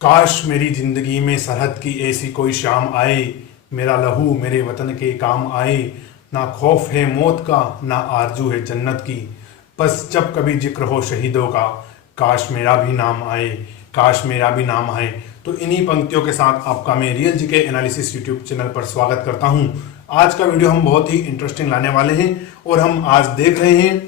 काश मेरी जिंदगी में सरहद की ऐसी कोई शाम आए, मेरा लहू मेरे वतन के काम आए। ना खौफ है मौत का, ना आरजू है जन्नत की, बस जब कभी जिक्र हो शहीदों का, काश मेरा भी नाम आए, काश मेरा भी नाम आए। तो इन्हीं पंक्तियों के साथ आपका मैं real GK analysis YouTube channel पर स्वागत करता हूं। आज का वीडियो हम बहुत ही इंटरेस्टिंग लाने वाले हैं और हम आज देख रहे हैं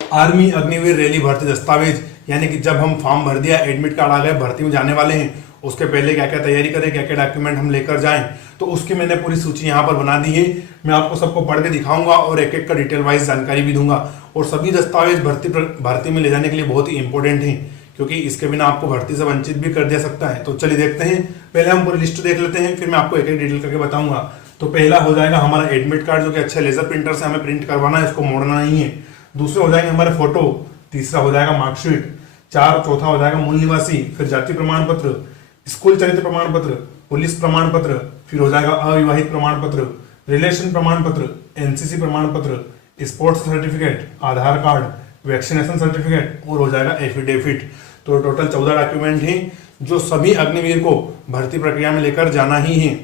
आर्मी अग्निवीर रैली भर्ती दस्तावेज, यानी कि जब हम फॉर्म भर दिया, एडमिट कार्ड आ गया, भर्ती में जाने वाले हैं, उसके पहले क्या क्या तैयारी करें, क्या क्या डॉक्यूमेंट हम लेकर जाएं। तो उसकी मैंने पूरी सूची यहाँ पर बना दी है। मैं आपको सबको पढ़ के दिखाऊंगा और एक एक का डिटेल वाइज जानकारी भी दूंगा। और सभी दस्तावेज भर्ती में ले जाने के लिए बहुत ही इंपॉर्टेंट है, क्योंकि इसके बिना आपको भर्ती से वंचित भी कर दिया सकता है। तो चलिए देखते हैं, पहले हम पूरी लिस्ट देख लेते हैं, फिर मैं आपको एक एक डिटेल करके बताऊंगा। तो पहला हो जाएगा हमारा एडमिट कार्ड, जो कि अच्छे लेजर प्रिंटर से हमें प्रिंट करवाना है, इसको मोड़ना नहीं है। दूसरे हो जाएंगे हमारे फोटो, तीसरा हो जाएगा मार्कशीट, चौथा हो जाएगा मूल निवासी, फिर जाति प्रमाण पत्र, स्कूल चरित्र प्रमाण पत्र, पुलिस प्रमाण पत्र, फिर हो जाएगा अविवाहित प्रमाण पत्र, रिलेशन प्रमाण पत्र, एनसीसी प्रमाण पत्र, स्पोर्ट्स सर्टिफिकेट, आधार कार्ड, वैक्सीनेशन सर्टिफिकेट और हो जाएगा एफिडेविट। तो टोटल 14 डॉक्यूमेंट हैं जो सभी अग्निवीर को भर्ती प्रक्रिया में लेकर जाना ही है,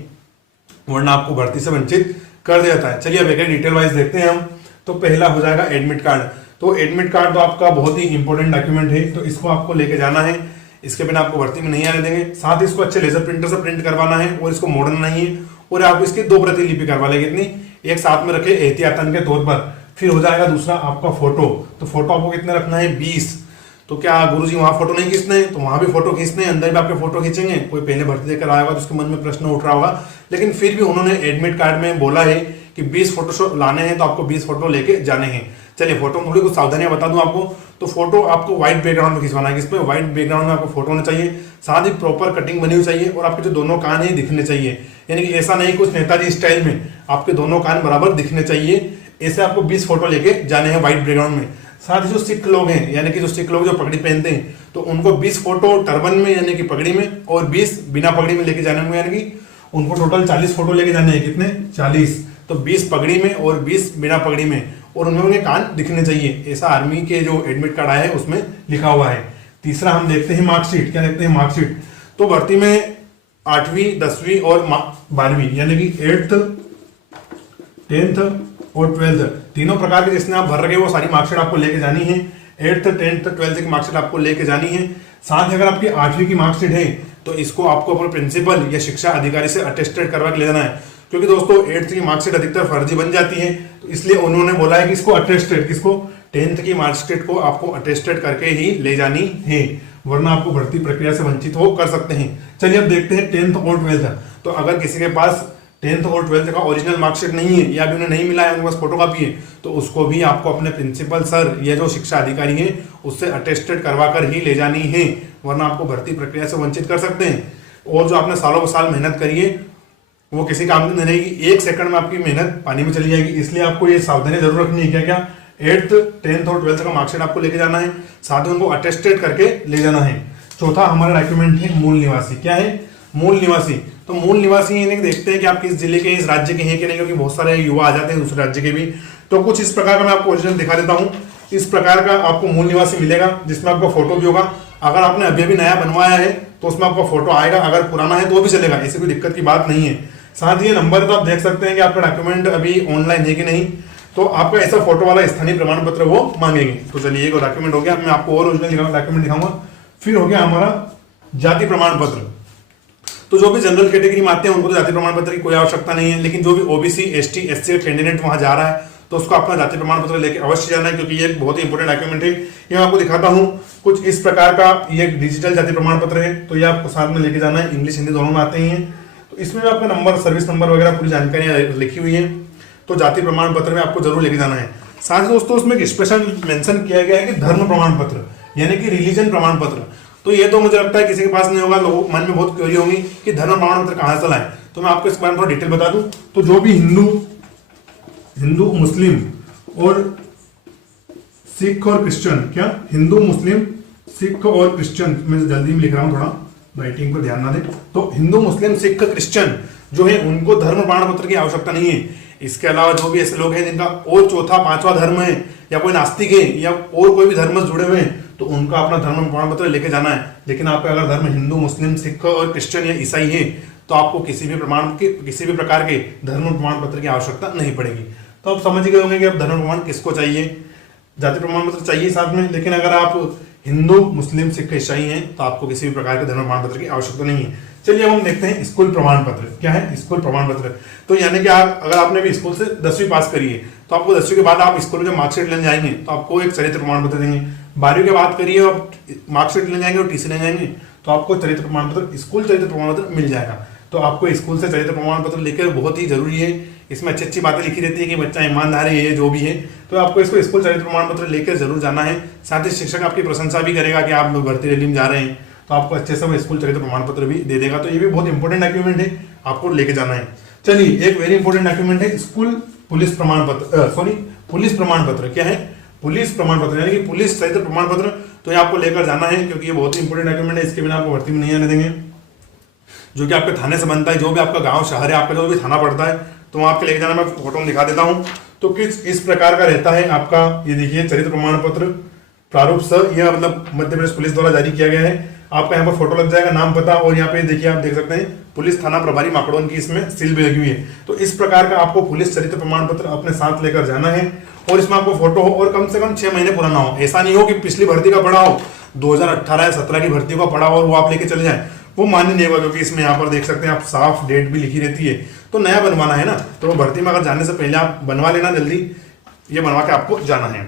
वरना आपको भर्ती से वंचित कर दिया जाता है। चलिए अब एक डिटेल वाइज देखते हैं हम। तो पहला हो जाएगा एडमिट कार्ड। तो एडमिट कार्ड तो आपका बहुत ही इंपॉर्टेंट डॉक्यूमेंट है, तो इसको आपको लेके जाना है, इसके बिना आपको भर्ती में नहीं आने देंगे। साथ ही इसको अच्छे लेजर प्रिंटर से प्रिंट करवाना है और इसको मोड़ना नहीं है, और आप इसकी 2 प्रतिलिपि करवा लेंगे, कितनी, एक साथ में रखे एहतियातन के तौर पर। फिर हो जाएगा दूसरा आपका फोटो। तो फोटो आपको कितने रखना है, 20। तो क्या गुरुजी वहां फोटो नहीं खींचने हैं, तो वहां भी फोटो खींचने हैं, अंदर भी आपके फोटो खींचेंगे। कोई पहले भर्ती देकर आया होगा तो उसके मन में प्रश्न उठ रहा होगा, लेकिन फिर भी उन्होंने एडमिट कार्ड में बोला है कि 20 फोटो लाने हैं, तो आपको 20 फोटो लेके जाने हैं। चलिए फोटो में थोड़ी कुछ सावधानियां बता दूं आपको। तो फोटो आपको व्हाइट बैकग्राउंड में खिंचवाना है, किसमें, व्हाइट बैकग्राउंड में आपको फोटो होना चाहिए। साथ ही प्रॉपर कटिंग बनी हुई चाहिए और आपके जो दोनों कान हैं दिखने चाहिए, यानी कि ऐसा नहीं कुछ नेताजी स्टाइल में, आपके दोनों कान बराबर दिखने चाहिए। ऐसे आपको 20 फोटो लेके जाने हैं व्हाइट बैकग्राउंड में। साथ ही जो सिख लोग हैं, यानी कि जो सिख लोग जो पगड़ी पहनते हैं, तो उनको 20 फोटो टर्बन में यानी कि पगड़ी में और 20 बिना पगड़ी में लेके जाने में, यानी कि उनको टोटल 40 फोटो लेके जाने हैं। कितने, 40। तो 20 पगड़ी में और 20 बिना पगड़ी में, और उनमें उनके कान दिखने चाहिए। ऐसा आर्मी के जो एडमिट कार्ड आया है उसमें लिखा हुआ है। तीसरा हम देखते हैं मार्कशीट। क्या देखते हैं, मार्कशीट। तो भर्ती में 8वीं 10वीं और 12वीं, यानी कि 8th 10th और 12th, तीनों प्रकार के जिसने आप भर रखे वो सारी मार्कशीट आपको लेके जानी है। 8th 10th 12th की मार्कशीट आपको लेके जानी है। साथ ही अगर आपकी 8वीं की मार्कशीट है तो इसको आपको अपने प्रिंसिपल या शिक्षा अधिकारी से अटेस्टेड करवा के ले जाना है, क्योंकि दोस्तों 8th की मार्कशीट अधिकतर फर्जी बन जाती है, तो इसलिए उन्होंने बोला है कि इसको अटेस्टेड, किसको, 10th की मार्कशीट को आपको अटेस्टेड करके ही ले जानी है, वरना आपको भर्ती प्रक्रिया से वंचित हो कर सकते हैं। चलिए अब देखते हैं 10th और 12th। तो अगर किसी के पास 10th और 12th का ओरिजिनल मार्कशीट नहीं है या अभी उन्हें नहीं मिला है, उनके पास फोटोकॉपी है, तो उसको भी आपको अपने प्रिंसिपल सर या जो शिक्षा अधिकारी है उससे अटेस्टेड करवा कर ही ले जानी है, वरना आपको भर्ती प्रक्रिया से वंचित कर सकते हैं। और जो आपने सालों साल मेहनत करी है वो किसी काम की नहीं रहेगी, 1 सेकंड में आपकी मेहनत पानी में चली जाएगी। इसलिए आपको ये सावधानी जरूर रखनी है। क्या क्या, 8th 10th और 12th का मार्कशीट आपको लेके जाना है, साथ ही उनको अटेस्टेड करके ले जाना है। चौथा हमारा डॉक्यूमेंट है मूल निवासी। क्या है, मूल निवासी। तो मूल निवासी यानी देखते हैं कि आप किस जिले के, इस राज्य के हैं कि नहीं, क्योंकि बहुत सारे युवा आ जाते हैं दूसरे राज्य के भी। तो कुछ इस प्रकार का मैं आपको ओरिजिनल दिखा देता हूँ। इस प्रकार का आपको मूल निवासी मिलेगा, जिसमें आपका फोटो भी होगा। अगर आपने अभी अभी नया बनवाया है तो उसमें आपका फोटो आएगा, अगर पुराना है तो भी चलेगा, ऐसी कोई दिक्कत की बात नहीं है। साथ ही ये नंबर तो आप देख सकते हैं कि आपका डॉक्यूमेंट अभी ऑनलाइन है कि नहीं, तो आपका ऐसा फोटो वाला स्थानीय प्रमाण पत्र वो मांगेंगे। तो चलिए एक डॉक्यूमेंट हो गया, मैं आपको और ओरिजिनल डॉक्यूमेंट दिखाऊंगा। फिर हो गया हमारा जाति प्रमाण पत्र। तो जो भी जनरल कैटेगरी में आते हैं उनको तो जाति प्रमाण पत्र की कोई आवश्यकता नहीं है, लेकिन जो भी ओबीसी एसटी एससी कैंडिडेट वहां जा रहा है तो उसको अपना जाति प्रमाण पत्र लेके अवश्य जाना है, क्योंकि ये एक बहुत ही इंपॉर्टेंट डॉक्यूमेंट है। ये मैं आपको दिखाता हूँ, कुछ इस प्रकार का ये डिजिटल जाति प्रमाण पत्र है, तो ये आपको साथ में लेके जाना है। इंग्लिश हिंदी दोनों में आते ही हैं। तो इसमें भी आपका नंबर, सर्विस नंबर वगैरह पूरी जानकारियां लिखी हुई है, तो जाति प्रमाण पत्र में आपको जरूर लेके जाना है। साथ ही दोस्तों उसमें एक स्पेशल मेंशन किया गया है कि धर्म प्रमाण पत्र, यानी कि रिलीजन प्रमाण पत्र। तो ये तो मुझे लगता है किसी के पास नहीं होगा, लोगों मन में बहुत क्वेरी होगी कि धर्म प्रमाण पत्र कहां से लाएं। तो मैं आपको इस बारे में थोड़ा डिटेल बता दूं। तो जो भी हिंदू मुस्लिम और सिख और क्रिश्चियन, क्या, हिंदू मुस्लिम सिख और क्रिश्चियन, मैं जल्दी में लिख रहा हूं, थोड़ा राइटिंग पर ध्यान ना दें। तो हिंदू मुस्लिम सिख क्रिश्चियन जो है उनको धर्म प्रमाण पत्र की आवश्यकता नहीं है। इसके अलावा जो भी ऐसे लोग हैं जिनका और चौथा पांचवा धर्म है, या कोई नास्तिक है, या और कोई भी धर्म से जुड़े हुए हैं, तो उनका अपना धर्म प्रमाण पत्र लेके जाना है। लेकिन आपका अगर धर्म हिंदू, मुस्लिम, सिख और क्रिश्चियन या ईसाई है तो आपको किसी भी प्रकार के धर्म प्रमाण पत्र की आवश्यकता नहीं पड़ेगी। तो आप समझ गए होंगे कि अब धर्म प्रमाण किसको चाहिए, जाति प्रमाण पत्र चाहिए साथ में। लेकिन अगर आप हिंदू, मुस्लिम, सिख, ईसाई हैं तो आपको किसी भी प्रकार के धर्म प्रमाण पत्र की आवश्यकता नहीं है। चलिए अब हम देखते हैं स्कूल प्रमाण पत्र क्या है। स्कूल प्रमाण पत्र तो यानी कि अगर आपने भी स्कूल से 10वीं पास करी है तो आपको 10वीं के बाद आप स्कूल में जब मार्कशीट लेने जाएंगे तो आपको एक चरित्र प्रमाण पत्र देंगे। 12वीं की बात करिए आप मार्कशीट लेने जाएंगे और टीसी लेने जाएंगे तो आपको चरित्र प्रमाण पत्र, स्कूल चरित्र प्रमाण पत्र मिल जाएगा। तो आपको स्कूल से चरित्र प्रमाण पत्र लेकर बहुत ही जरूरी है। इसमें अच्छी अच्छी बातें लिखी रहती है कि बच्चा ईमानदार है, ये जो भी है, तो आपको इसको स्कूल चरित्र प्रमाण पत्र लेकर जरूर जाना है। साथ ही शिक्षक आपकी प्रशंसा भी करेगा कि आप भर्ती रैली में जा रहे हैं तो आपको अच्छे से वो स्कूल चरित्र प्रमाण पत्र भी दे देगा। तो ये भी बहुत इंपॉर्टेंट डॉक्यूमेंट है, आपको लेके जाना है। चलिए एक वेरी इंपॉर्टेंट डॉक्यूमेंट है स्कूल पुलिस प्रमाण पत्र, पुलिस प्रमाण पत्र क्या है, पुलिस प्रमाण पत्र यानी कि पुलिस चरित्र प्रमाण पत्र। तो ये आपको लेकर जाना है क्योंकि ये बहुत ही इंपॉर्टेंट डॉक्यूमेंट है, इसके बिना आपको भर्ती में नहीं आने देंगे। जो कि आपके थाने से बनता है, जो भी आपका गांव शहर है, आपका जो भी थाना पड़ता है, तो वहां आपके लेके जाना। मैं फोटो में दिखा देता हूं। तो किस इस प्रकार का रहता है आपका, ये देखिए चरित्र प्रमाण पत्र प्रारूप स, यह मतलब मध्य प्रदेश पुलिस द्वारा जारी किया गया है। आपका यहाँ पर फोटो लग जाएगा, नाम पता, और यहाँ पे देखिए आप देख सकते हैं पुलिस थाना प्रभारी माकड़ोन की इसमें सील भी लगी हुई है। तो इस प्रकार का आपको पुलिस चरित्र प्रमाण पत्र अपने साथ लेकर जाना है और इसमें आपको फोटो हो और कम से कम 6 महीने पुराना हो। ऐसा नहीं हो कि पिछली भर्ती का पड़ा हो, 2018 या 17 की भर्ती का पड़ा हो और वो आप लेके चले जाए, वो मान्य नहीं होगा। क्योंकि इसमें यहाँ पर देख सकते हैं आप साफ डेट भी लिखी रहती है। तो नया बनवाना है ना, तो भर्ती में अगर जाने से पहले आप बनवा लेना जल्दी, ये बनवा के आपको जाना है।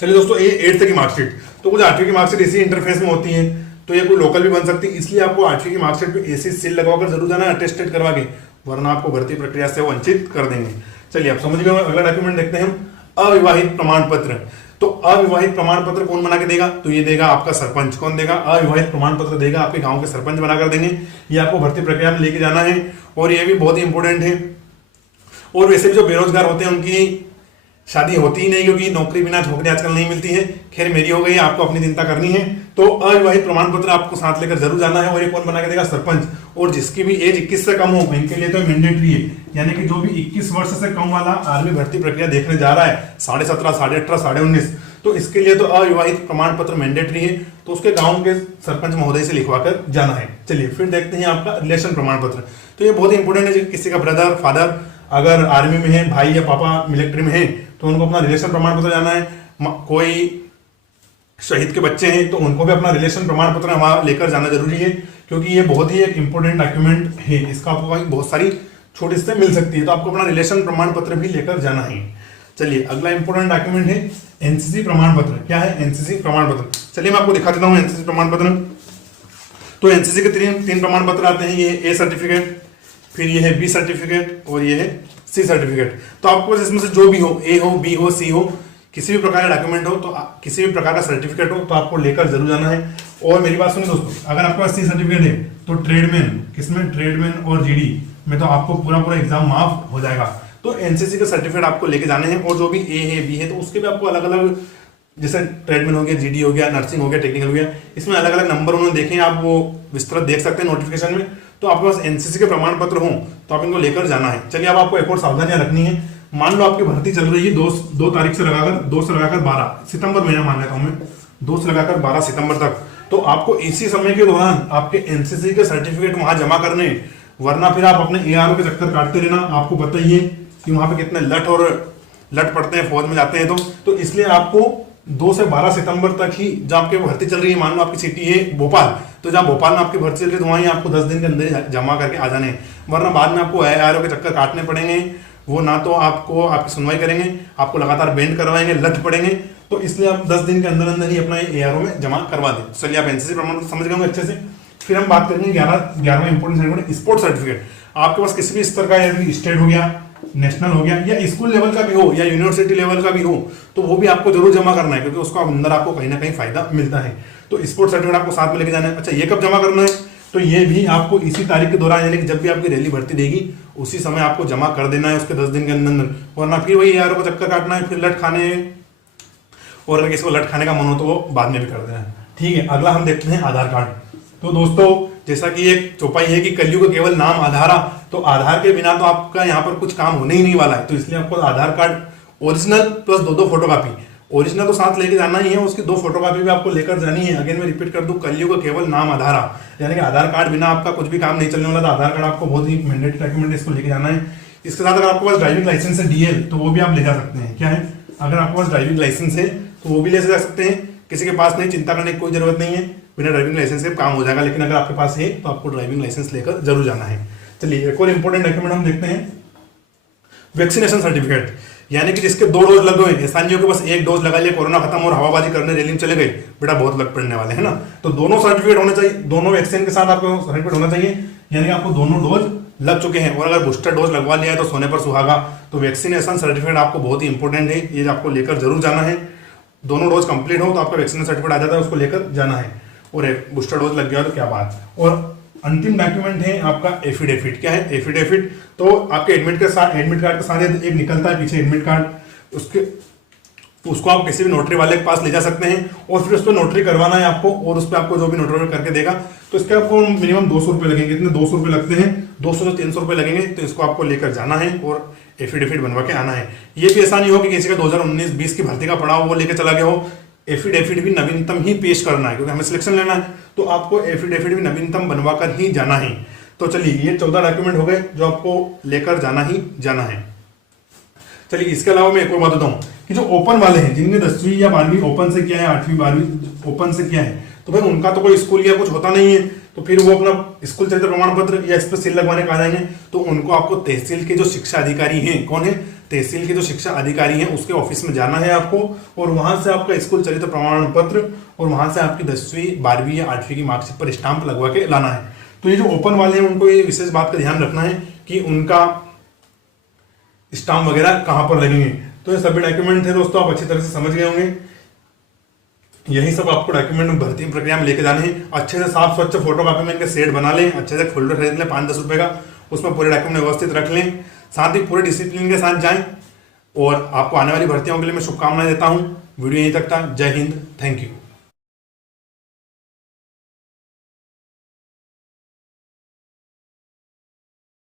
चलिए दोस्तों, ये 8th की मार्कशीट, तो कुछ 8वीं की मार्कशीट इसी इंटरफेस में होती है, तो ये कोई लोकल भी बन सकती है, इसलिए आपको 8वीं की मार्कशीट पे ऐसी सील लगवाकर जरूर जाना है, अटेस्टेड करवा के, वरना आपको भर्ती प्रक्रिया से वंचित कर देंगे। चलिए आप समझ गए। अगला डॉक्यूमेंट देखते हैं हम, अविवाहित प्रमाण पत्र। तो अविवाहित प्रमाण पत्र कौन बना के देगा, तो ये देगा आपका सरपंच। कौन देगा, अविवाहित प्रमाण पत्र देगा आपके गांव के सरपंच बनाकर देंगे। ये आपको भर्ती प्रक्रिया में लेके जाना है और ये भी बहुत ही इंपॉर्टेंट है। और वैसे भी जो बेरोजगार होते हैं उनकी शादी होती ही नहीं, क्योंकि नौकरी बिना नौकरी आजकल नहीं मिलती है। खैर मेरी हो गई, आपको अपनी चिंता करनी है। तो अविवाहित प्रमाण पत्र आपको साथ लेकर जरूर जाना है और ये कौन बना के देगा, सरपंच। और जिसकी भी एज 21 से कम हो इनके लिए तो मैंडेटरी है, यानी कि जो भी 21 वर्ष से कम वाला आर्मी भर्ती प्रक्रिया देखने जा रहा है, 17.5, 18.5, 19.5, तो इसके लिए तो अविवाहित प्रमाण पत्र मैंडेटरी है। तो उसके गांव के सरपंच महोदय से लिखवा कर जाना है। चलिए फिर देखते हैं आपका रिलेशन प्रमाण पत्र। तो ये बहुत ही इंपॉर्टेंट है, किसी का ब्रदर, फादर अगर आर्मी में है, भाई या पापा मिलिट्री में है, तो उनको अपना रिलेशन प्रमाण पत्र जाना है। कोई शहीद के बच्चे हैं तो उनको भी अपना रिलेशन प्रमाण पत्र हमारा लेकर जाना जरूरी है, क्योंकि ये बहुत ही एक इंपॉर्टेंट डॉक्यूमेंट है। इसका आपको बहुत सारी छूट इससे मिल सकती है, तो आपको अपना रिलेशन प्रमाण पत्र भी लेकर जाना है। चलिए अगला इंपॉर्टेंट डॉक्यूमेंट है एनसीसी प्रमाण पत्र। क्या है एनसीसी प्रमाण पत्र, चलिए मैं आपको दिखा देता हूँ एनसीसी प्रमाण पत्र। तो एनसीसी के तीन प्रमाण पत्र आते हैं, ये ए सर्टिफिकेट, फिर ये है बी सर्टिफिकेट और ये है सी सर्टिफिकेट। तो आपको इसमें से जो भी हो, ए हो, बी हो, सी हो, किसी भी प्रकार का डॉक्यूमेंट हो, तो किसी भी प्रकार का सर्टिफिकेट हो, तो आपको लेकर जरूर जाना है। और मेरी बात सुनिए दोस्तों, अगर आपके पास सी सर्टिफिकेट है तो ट्रेडमैन, किसमें, ट्रेडमैन और जीडी में तो आपको पूरा एग्जाम माफ हो जाएगा। तो एनसीसी का सर्टिफिकेट आपको लेके जाने हैं। और जो भी ए है, बी है, तो उसके भी आपको अलग अलग, जैसे ट्रेडमैन हो गया, जीडी हो गया, नर्सिंग हो गया, टेक्निकल हो गया, इसमें अलग अलग नंबर उन्होंने देखे हैं, आप वो विस्तृत देख सकते हैं नोटिफिकेशन में। तो आपके पास एनसीसी के प्रमाण पत्र हो तो आप इनको लेकर जाना है। चलिए अब आपको एक और सावधानियां रखनी है। मान लो आपकी भर्ती चल रही है 2 तारीख से लगाकर 2 से लगाकर 12 सितंबर महीना मान लेता हूं मैं, 2 से लगाकर 12 सितंबर तक, तो आपको इसी समय के दौरान आपके एनसीसी के सर्टिफिकेट वहां जमा करने, वरना फिर आप अपने एआरओ के चक्कर काटते रहना। आपको पता ही है कि वहां पे कितने लट पड़ते हैं, फौज में जाते हैं, तो इसलिए आपको 2 से 12 सितंबर तक ही जब आपकी भर्ती चल रही है, मान लो आपकी सिटी है भोपाल, तो जहाँ भोपाल में आपकी भर्ती चल रही है तो वहीं आपको 10 दिन के अंदर जमा करके आ जाने, वरना बाद में आपको एआरओ के चक्कर काटने पड़ेंगे। वो ना तो आपको आपकी सुनवाई करेंगे, आपको लगातार बेंड करवाएंगे, लट पड़ेंगे। तो इसलिए आप 10 दिन के अंदर अंदर ही अपना एआरओ में जमा करवा दें। चलिए आप एनसीसी प्रमाण समझ गए अच्छे से। फिर हम बात करेंगे 11वां इंपोर्टेंट सर्टिफिकेट, स्पोर्ट्स सर्टिफिकेट। आपके पास किसी भी स्तर का, यदि स्टेट हो गया, नेशनल हो गया, या स्कूल लेवल का भी हो, या यूनिवर्सिटी लेवल का भी हो, तो वो भी आपको जरूर जमा करना है, क्योंकि उसका अंदर आपको कहीं ना कहीं फायदा मिलता है। तो स्पोर्ट्स सर्टिफिकेट आपको साथ में लेके जाना है। अच्छा, ये कब जमा करना है, तो ये भी आपको इसी तारीख के दौरान, यानी कि जब भी आपकी रैली भर्ती देगी उसी समय आपको जमा कर देना है, उसके 10 दिन के अंदर, वरना फिर वही यार को चक्कर काटना है, फिर लट खाने, और अगर किसी को लट खाने का मन हो तो वो बाद में भी कर देना है। ठीक है, अगला हम देखते हैं आधार कार्ड। तो दोस्तों जैसा कि एक चौपाई है कि कलयुग केवल नाम आधारा, तो आधार के बिना तो आपका यहाँ पर कुछ काम होने ही नहीं वाला है। तो इसलिए आपको आधार कार्ड ओरिजिनल प्लस दो फोटोकॉपी, ओरिजिनल तो साथ लेके जाना ही है, उसकी 2 फोटोकॉपी भी आपको लेकर जानी है। अगेन मैं रिपीट कर दूं, कलयुग केवल नाम आधारा, यानी कि आधार कार्ड बिना आपका कुछ भी काम नहीं चलने वाला। तो आधार कार्ड आपको बहुत ही मैंडेटरी डॉक्यूमेंट इसको लेके जाना है। इसके साथ अगर आपके पास ड्राइविंग लाइसेंस है DL, तो वो भी आप ले जा सकते हैं। क्या है, अगर आपके पास ड्राइविंग लाइसेंस है तो वो भी ले जा सकते हैं। किसी के पास नहीं, चिंता करने की कोई जरूरत नहीं है, बिना ड्राइविंग लाइसेंस के काम हो जाएगा। लेकिन अगर आपके पास है तो आपको ड्राइविंग लाइसेंस लेकर जरूर जाना है। चलिए एक और इंपॉर्टेंट डॉक्यूमेंट हम देखते हैं, वैक्सीनेशन सर्टिफिकेट, यानी कि जिसके 2 डोज लगे हुए, ऐसा नहीं हो कि बस 1 डोज लगा लिया, कोरोना खत्म और हवाबाजी करने रैली में चले गए, बेटा बहुत लग पड़ने वाले हैं ना। तो दोनों सर्टिफिकेट होने चाहिए, दोनों वैक्सीन के साथ आपको सर्टिफिकेट होना चाहिए, यानी कि आपको दोनों डोज लग चुके हैं। और अगर बूस्टर डोज लगवा लिया है तो सोने पर सुहागा। तो वैक्सीनेशन सर्टिफिकेट आपको बहुत ही इंपॉर्टेंट है, ये आपको लेकर जरूर जाना है। दोनों डोज कंप्लीट हो तो आपका वैक्सीनेशन सर्टिफिकेट आ जाता है, उसको लेकर जाना है। और बूस्टर डोज लग गया तो क्या बात। और अंतिम डॉक्यूमेंट है आपका एफिडेविट। क्या है एफिडेविट, तो आपके एडमिट कार्ड के साथ एक निकलता है पीछे एडमिट कार्ड, उसको आप किसी भी नोटरी वाले के पास ले जा सकते हैं और फिर उस पर नोटरी करवाना है आपको, और उस पर आपको जो भी नोटरी करके देगा तो इसके आपको मिनिमम 200 रुपये लगेंगे। इतने 200 रुपये लगते हैं, 200 से 300 रुपये लगेंगे। तो इसको आपको लेकर जाना है और एफिडेविट बनवा के आना है। ये भी ऐसा नहीं हो कि किसी का 2019-20 की भर्ती का पड़ा हो वो लेकर चला गया हो, एफिडेविट भी नवीनतम ही पेश करना है, क्योंकि हमें सिलेक्शन लेना है। तो आपको एफिडेविट भी नवीनतम बनवा कर ही जाना है। तो चलिए ये 14 डॉक्यूमेंट हो गए जो आपको लेकर जाना ही जाना है। चलिए इसके अलावा मैं एक और बात बताऊं कि जो ओपन वाले हैं, जिनने 10वीं या 12वीं ओपन से किया है, 8वीं 12वीं ओपन से किया है, तो भाई उनका तो कोई स्कूल या कुछ होता नहीं है, तो फिर वो अपना स्कूल चरित्र प्रमाण पत्र या इस पर सील लगवाने का जाएंगे। तो उनको आपको तहसील के जो शिक्षा अधिकारी हैं, कौन है, तहसील के जो शिक्षा अधिकारी हैं उसके ऑफिस में जाना है आपको, और वहां से आपका स्कूल चरित्र प्रमाण पत्र और वहां से आपकी 10वीं 12वीं या 8वीं की मार्कशीट पर स्टाम्प लगवा के लाना है। तो ये जो ओपन वाले हैं उनको ये विशेष बात का ध्यान रखना है कि उनका स्टाम्प वगैरह कहां पर लगेंगे। तो ये सभी डॉक्यूमेंट थे दोस्तों, आप अच्छी तरह से समझ गए होंगे। यही सब आपको डॉक्यूमेंट भर्ती प्रक्रिया में लेके जाने हैं। अच्छे से साफ स्वच्छ फोटोकॉपी में इनके सेट बना लें, अच्छे से फोल्डर खरीद लें 5-10 रुपए का, उसमें पूरे डॉक्यूमेंट व्यवस्थित रख लें, साथ ही पूरे डिसिप्लिन के साथ जाएं। और आपको आने वाली भर्तियों के लिए मैं शुभकामनाएं देता हूं। वीडियो यहीं तक था। जय हिंद, थैंक यू।